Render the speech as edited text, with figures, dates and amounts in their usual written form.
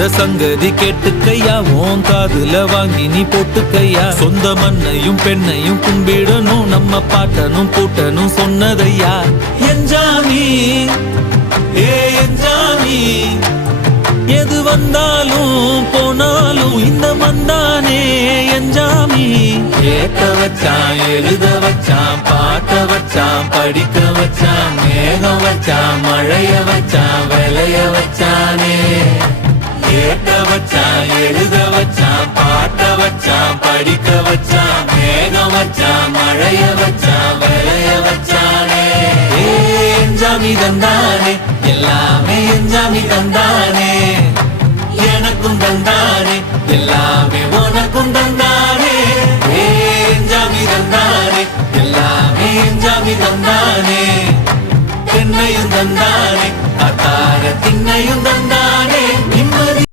சொல்லுற சங்கதி கேட்டுக்கையா, உன் காதுல வாங்கி நீ போட்டுக்கையா. சொந்த மண்ணையும் பெண்ணையும் கும்பிடணும், நம்ம பாட்டனும் கூட்டனும் சொன்னதையா. என்ஜாமி ஏ என்ஜாமி, எது வந்தாலும் போனாலும் இந்த மந்தானே என்ஜாமி. ஏத்த வச்சான், எழுத வச்சான், பாட்ட வச்சான், படிக்க வச்சான், மேகம் வச்சான், மழைய வச்சான், விளைய வச்சானே. ஏத்த வச்சான், எழுத வச்சான், பாட்ட வச்சான், படிக்க வச்சான், மேகம் வச்சான், மழைய வச்சான், விளைய வச்சானே. என்ஜாமி தந்தானே, எல்லாமே என்ஜாமி தந்தானே, எனக்கும் தந்தானே,